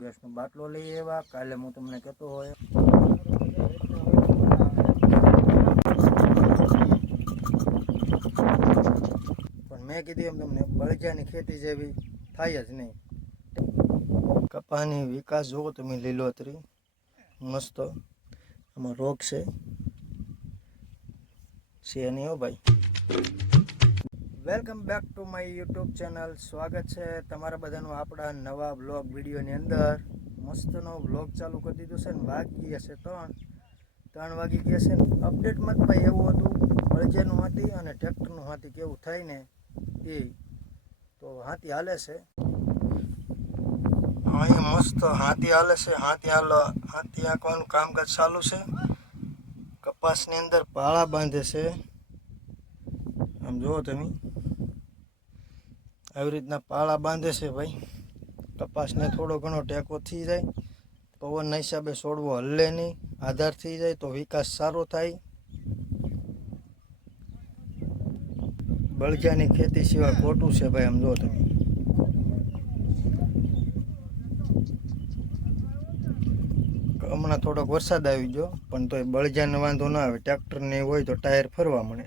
ગેસનો બાટલો લઈ આવ્યા. કાલે હું તમને કહેતો હોય પણ મેં કીધું એમ તમને બળજાની ખેતી જેવી થાય જ નહીં. કપાની વિકાસ જુઓ તમે, લીલોતરી મસ્ત. આમાં રોગ છે નહીં હો ભાઈ. Welcome back to my YouTube channel. સ્વાગત છે તમારા બધાનું આપણા નવા વ્લોગ વિડીયોની અંદર. મસ્તનો વ્લોગ ચાલુ કરી દીધો છે ને વાગી ગયા છે 3 વાગી ગયા છે ને. અપડેટમાં જ ભાઈ એવું હતું, બળજાનું હાથી અને ટ્રેક્ટરનું હાથી કેવું થાય ને એ તો હાથી હાલે છે અહીંયા મસ્ત. હાથી હાલે છે, હાથી આંકવાનું કામકાજ ચાલુ છે. કપાસની અંદર પાળા બાંધે છે. આમ જુઓ તમે, આવી રીતના પાળા બાંધે છે ભાઈ. કપાસને થોડો ઘણો ટેકો થઈ જાય, પવનના હિસાબે છોડવો હલ્લે નહીં, આધાર થઈ જાય તો વિકાસ સારો થાય. બળજાની ખેતી સિવાય ખોટું છે ભાઈ. આમ જુઓ તમે, હમણાં થોડોક વરસાદ આવી ગયો પણ તોય બળજાને વાંધો ના આવે. ટ્રેક્ટરને હોય તો ટાયર ફરવા મળે.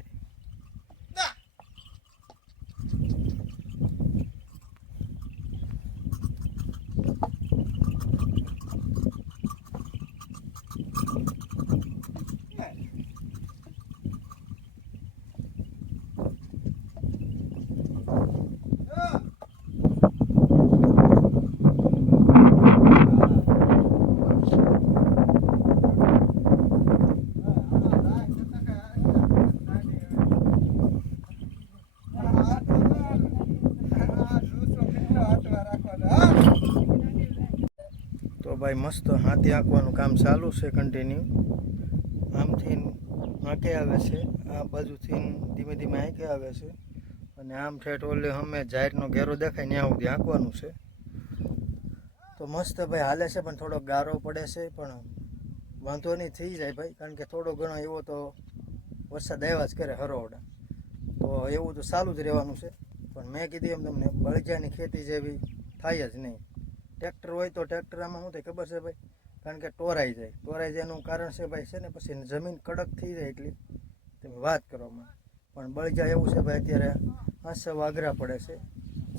તો ભાઈ મસ્ત હાથી આંકવાનું કામ ચાલુ છે કન્ટિન્યુ. આમથી આંકે આવે છે, આ બાજુથી ધીમે ધીમે આંકે આવે છે અને આમ ઠેઠ ઓલે અમે જાહેરનો ઘેરો દેખાય ત્યાં સુધી આંકવાનું છે. તો મસ્ત ભાઈ હાલે છે પણ થોડો ગારો પડે છે પણ વાંધો નહીં, થઈ જાય ભાઈ. કારણ કે થોડો ઘણો એવો તો વરસાદ આવ્યા જ કરે હરોવડા, તો એવું તો ચાલુ જ રહેવાનું છે. પણ મેં કીધું એમ તમને બળજાની ખેતી જેવી થાય જ નહીં. ટ્રેક્ટર હોય તો ટ્રેક્ટર આમાં શું થાય ખબર છે ભાઈ? કારણ કે ટોરાઈ જાય એનું કારણ છે ભાઈ છે ને પછી જમીન કડક થઈ જાય એટલી તમે વાત કરવામાં. પણ બળજા એવું છે ભાઈ, અત્યારે આંસવ આગ્રા પડે છે.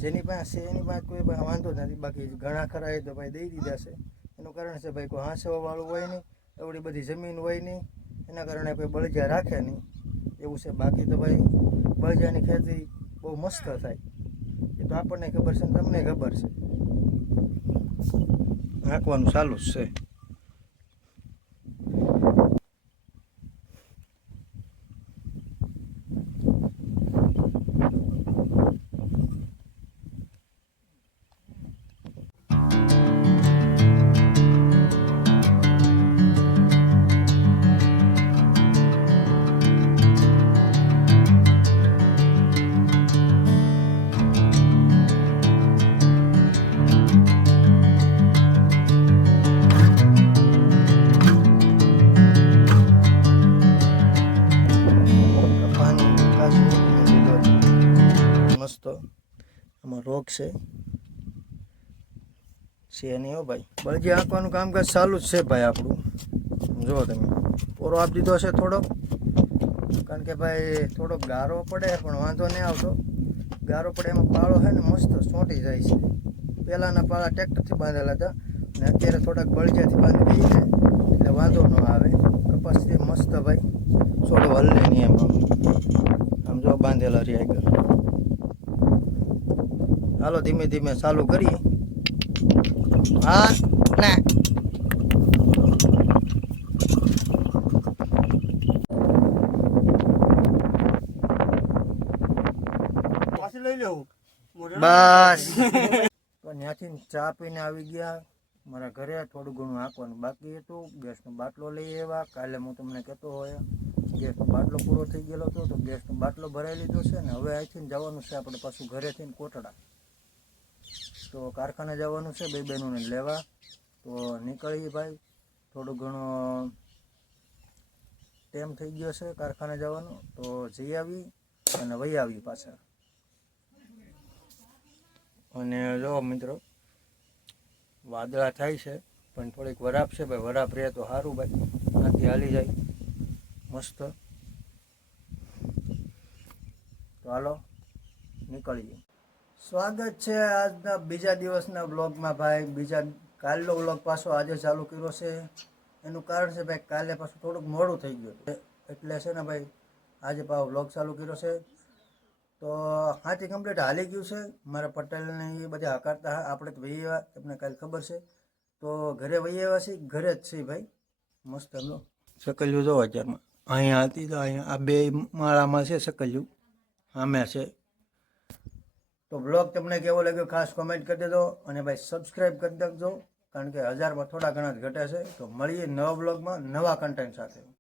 જેની પાસે એની પાસે કોઈ વાંધો નથી, બાકી ઘણા ખરા એ તો ભાઈ દઈ દીધા છે. એનું કારણ છે ભાઈ કોઈ હાંસવાવાળું હોય નહીં, એવડી બધી જમીન હોય નહીં, એના કારણે ભાઈ બળજા રાખે નહીં એવું છે. બાકી તો ભાઈ બળજાની ખેતી બહુ મસ્ત થાય, એ તો આપણને ખબર છે ને તમને ખબર છે. નાખવાનું ચાલુ જ છે. મસ્ત. આમાં રોગ છે નહીં હો ભાઈ. બળજી આંકવાનું કામકાજ ચાલુ જ છે ભાઈ આપણું. જુઓ તમે, પોરો આપી દીધો છે થોડોક, કારણ કે ભાઈ થોડોક ગારો પડે પણ વાંધો નહીં આવતો. ગારો પડે એમાં પાળો છે ને મસ્ત ચોંટી જાય છે. પહેલાંના પાળા ટ્રેક્ટરથી બાંધેલા હતા અને અત્યારે થોડાક બળજાથી બાંધી દઈએ ને એટલે વાંધો ન આવે. કપાસથી મસ્ત ભાઈ છોડો હલ્લે નહીં એમ. આમ જો બાંધેલા રહી આગળ. હાલો ધીમે ધીમે ચાલુ કરીએ. હા ના બસ. ત્યાંથી ચા પીને આવી ગયા મારા ઘરે. થોડું ઘણું આંકવાનું બાકી હતું. ગેસનો બાટલો લઈ આવ્યા. કાલે હું તમને કહેતો હોય ગેસનો બાટલો પૂરો થઈ ગયેલો હતો તો ગેસનો બાટલો ભરાઈ લીધો છે ને હવે અહીંથી જવાનું છે આપણે પાછું ઘરેથી કોટડા. તો કારખાને જવાનું છે બે બહેનોને લેવા. તો નીકળીએ ભાઈ. થોડું ઘણો ટાઈમ થઈ ગયો છે કારખાને જવાનો, તો જઈ આવી અને વહી આવી પાછા. અને જો મિત્રો વાદળા થાય છે પણ થોડીક વરાપ છે ભાઈ. વરાપ રહે તો સારું ભાઈ, ત્યાંથી હાલી જાય મસ્ત. તો હાલો નીકળીએ. સ્વાગત છે આજના બીજા દિવસના બ્લોગમાં ભાઈ. કાલનો બ્લોગ પાછો આજે ચાલુ કર્યો છે. એનું કારણ છે ભાઈ, કાલે પાછું થોડુંક મોડું થઈ ગયું એટલે છે ને ભાઈ, આજે પાછો બ્લોગ ચાલુ કર્યો છે. તો હાથી કમ્પ્લીટ હાલી ગયું છે. મારા પટેલને એ બધા હકારતા આપણે તો વહી આવ્યા, તમને કાલે ખબર છે. તો ઘરે વહી આવ્યા છીએ, ઘરે જ છીએ ભાઈ. મસ્ત એમનો સકલ્યું જો અત્યારમાં અહીંયા હતી તો અહીંયા આ બે માળામાં છે સકલ્યું, સામે છે. તો બ્લોગ તમને કેવો લાગ્યો ખાસ કોમેન્ટ કરી દેજો અને ભાઈ સબસ્ક્રાઈબ કરી દેજો, કારણ કે 1000માં થોડા ઘણા જ ઘટે છે. તો મળીએ નવા બ્લોગમાં નવા કન્ટેન્ટ સાથે.